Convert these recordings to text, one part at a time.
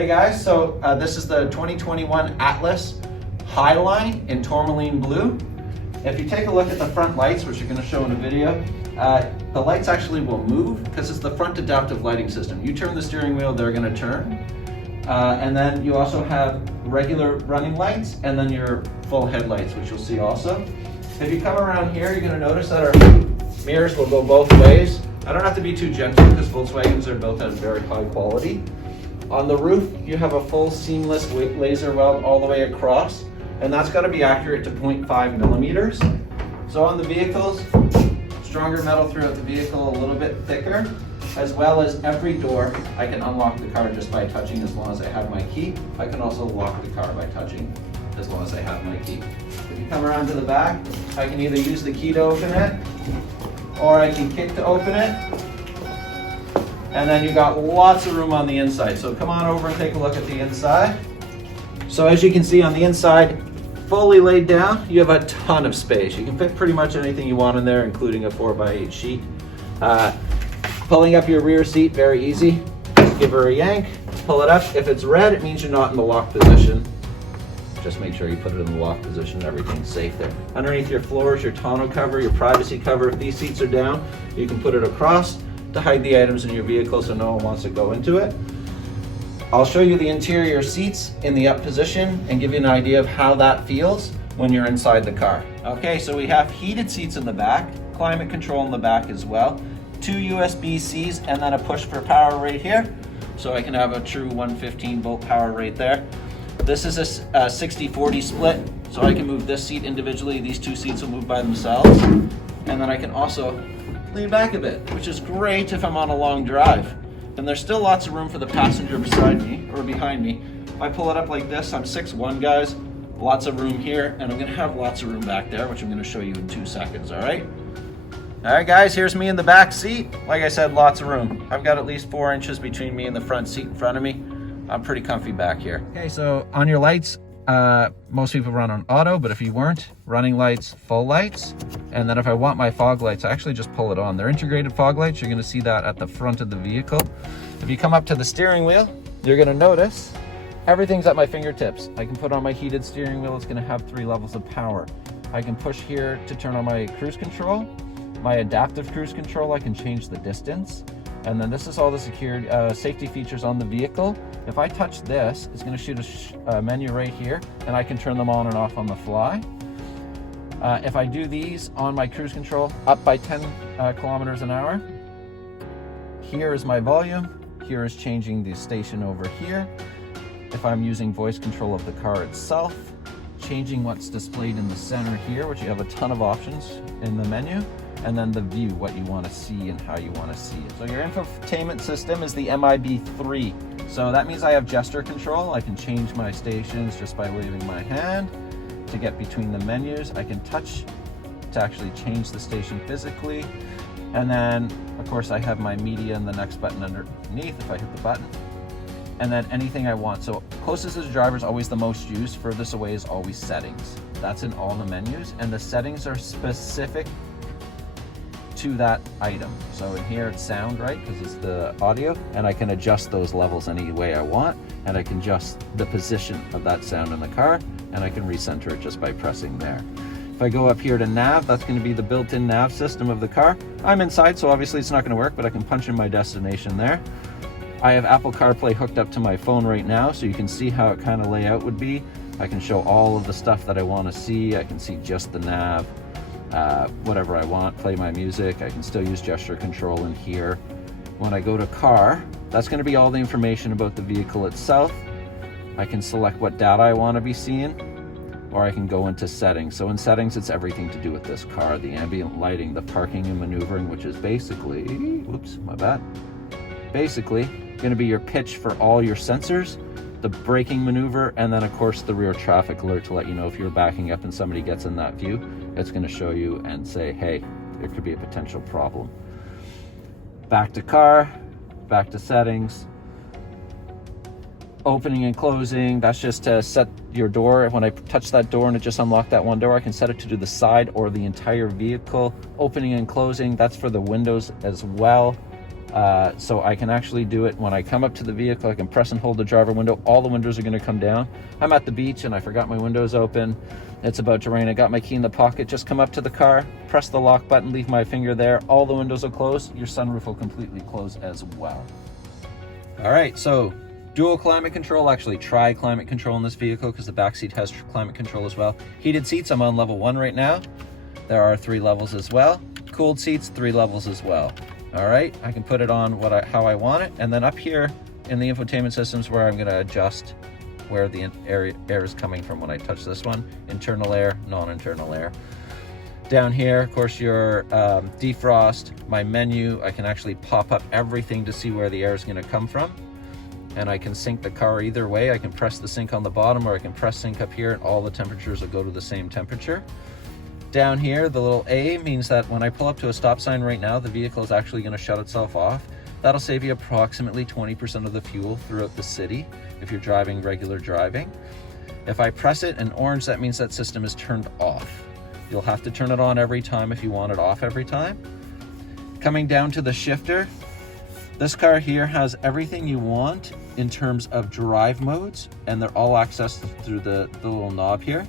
Hey guys, so this is the 2021 Atlas Highline in tourmaline blue. If you take a look at the front lights, which you're going to show in a video, the lights actually will move because it's the front adaptive lighting system. You turn the steering wheel, they're going to turn. And then you also have regular running lights and then your full headlights, which you'll see also. If you come around here, you're going to notice that our mirrors will go both ways. I don't have to be too gentle because Volkswagens are built at very high quality. On the roof, you have a full seamless laser weld all the way across, and that's got to be accurate to 0.5 millimeters. So on the vehicles, stronger metal throughout the vehicle, a little bit thicker, as well as every door, I can unlock the car just by touching as long as I have my key. I can also lock the car by touching as long as I have my key. If you come around to the back, I can either use the key to open it, or I can kick to open it. And then you got lots of room on the inside. So come on over and take a look at the inside. So as you can see on the inside, fully laid down, you have a ton of space. You can fit pretty much anything you want in there, including a 4x8 sheet. Pulling up your rear seat, very easy. Just give her a yank, pull it up. If it's red, it means you're not in the lock position. Just make sure you put it in the lock position, everything's safe there. Underneath your floors, your tonneau cover, your privacy cover, if these seats are down, you can put it across to hide the items in your vehicle so no one wants to go into it. I'll show you the interior seats in the up position and give you an idea of how that feels when you're inside the car. Okay, so we have heated seats in the back, climate control in the back as well, 2 USB-Cs and then a push for power right here. So I can have a true 115 volt power right there. This is a 60-40 split, so I can move this seat individually. These two seats will move by themselves. And then I can also lean back a bit, which is great if I'm on a long drive. And there's still lots of room for the passenger beside me or behind me. If I pull it up like this, I'm 6'1", guys, lots of room here, and I'm gonna have lots of room back there, which I'm gonna show you in 2 seconds, all right? All right, guys, here's me in the back seat. Like I said, lots of room. I've got at least 4 inches between me and the front seat in front of me. I'm pretty comfy back here. Okay, so on your lights, most people run on auto, but if you weren't, running lights, full lights. And then if I want my fog lights, I actually just pull it on. They're integrated fog lights. You're gonna see that at the front of the vehicle. If you come up to the steering wheel, you're gonna notice everything's at my fingertips. I can put on my heated steering wheel. It's gonna have 3 levels of power. I can push here to turn on my cruise control. My adaptive cruise control, I can change the distance. And then this is all the secured safety features on the vehicle. If I touch this, it's gonna shoot a menu right here, and I can turn them on and off on the fly. If I do these on my cruise control, up by 10 kilometers an hour, here is my volume, here is changing the station over here. If I'm using voice control of the car itself, changing what's displayed in the center here, which you have a ton of options in the menu, and then the view, what you want to see and how you want to see it. So your infotainment system is the MIB3. So that means I have gesture control. I can change my stations just by waving my hand to get between the menus. I can touch to actually change the station physically. And then, of course, I have my media and the next button underneath if I hit the button. And then anything I want. So closest to the driver is always the most used. Furthest away is always settings. That's in all the menus. And the settings are specific to that item. So in here it's sound, right? Because it's the audio, and I can adjust those levels any way I want, and I can adjust the position of that sound in the car, and I can recenter it just by pressing there. If I go up here to nav, that's going to be the built-in nav system of the car. I'm inside, so obviously it's not going to work, but I can punch in my destination there. I have Apple CarPlay hooked up to my phone right now, so you can see how it kind of layout would be. I can show all of the stuff that I want to see. I can see just the nav. Whatever I want, play my music. I can still use gesture control in here. When I go to car, that's going to be all the information about the vehicle itself. I can select what data I want to be seeing, or I can go into settings. So in settings, it's everything to do with this car, the ambient lighting, the parking and maneuvering, which is basically, whoops, my bad. Basically going to be your pitch for all your sensors, the braking maneuver, and then of course the rear traffic alert to let you know if you're backing up and somebody gets in that view. It's going to show you and say, hey, there could be a potential problem. Back to car, back to settings, opening and closing. That's just to set your door. When I touch that door and it just unlocked that one door, I can set it to do the side or the entire vehicle. Opening and closing, that's for the windows as well. So I can actually do it when I come up to the vehicle. I can press and hold the driver window. All the windows are going to come down. I'm at the beach and I forgot my windows open. It's about to rain. I got my key in the pocket. Just come up to the car, press the lock button, leave my finger there. All the windows will close. Your sunroof will completely close as well. All right, so dual climate control. Actually, tri climate control in this vehicle because the back seat has climate control as well. Heated seats, I'm on level 1 right now. There are 3 levels as well. Cooled seats, 3 levels as well. All right, I can put it on how I want it. And then up here in the infotainment systems where I'm gonna adjust where the air is coming from when I touch this one. Internal air, non-internal air. Down here, of course, your defrost, my menu. I can actually pop up everything to see where the air is gonna come from. And I can sync the car either way. I can press the sync on the bottom or I can press sync up here and all the temperatures will go to the same temperature. Down here, the little A means that when I pull up to a stop sign right now, the vehicle is actually going to shut itself off. That'll save you approximately 20% of the fuel throughout the city if you're driving regular driving. If I press it in orange, that means that system is turned off. You'll have to turn it on every time if you want it off every time. Coming down to the shifter, this car here has everything you want in terms of drive modes, and they're all accessed through the little knob here.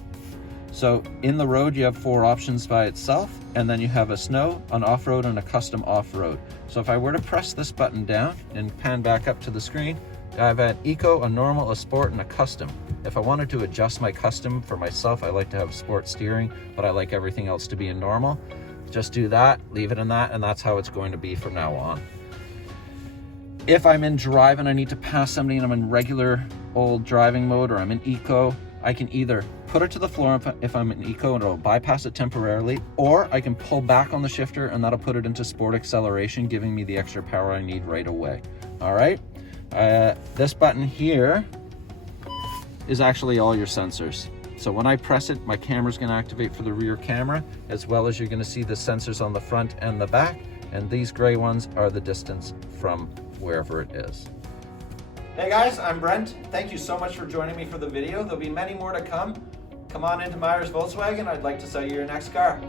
So in the road, you have 4 options by itself, and then you have a snow, an off-road, and a custom off-road. So if I were to press this button down and pan back up to the screen, I have an eco, a normal, a sport, and a custom. If I wanted to adjust my custom for myself, I like to have sport steering, but I like everything else to be in normal. Just do that, leave it in that, and that's how it's going to be from now on. If I'm in drive and I need to pass somebody and I'm in regular old driving mode or I'm in eco, I can either put it to the floor if I'm in eco and it'll bypass it temporarily, or I can pull back on the shifter and that'll put it into sport acceleration, giving me the extra power I need right away. All right, this button here is actually all your sensors. So when I press it, my camera's gonna activate for the rear camera, as well as you're gonna see the sensors on the front and the back, and these gray ones are the distance from wherever it is. Hey guys, I'm Brent. Thank you so much for joining me for the video. There'll be many more to come. Come on into Myers Volkswagen. I'd like to sell you your next car.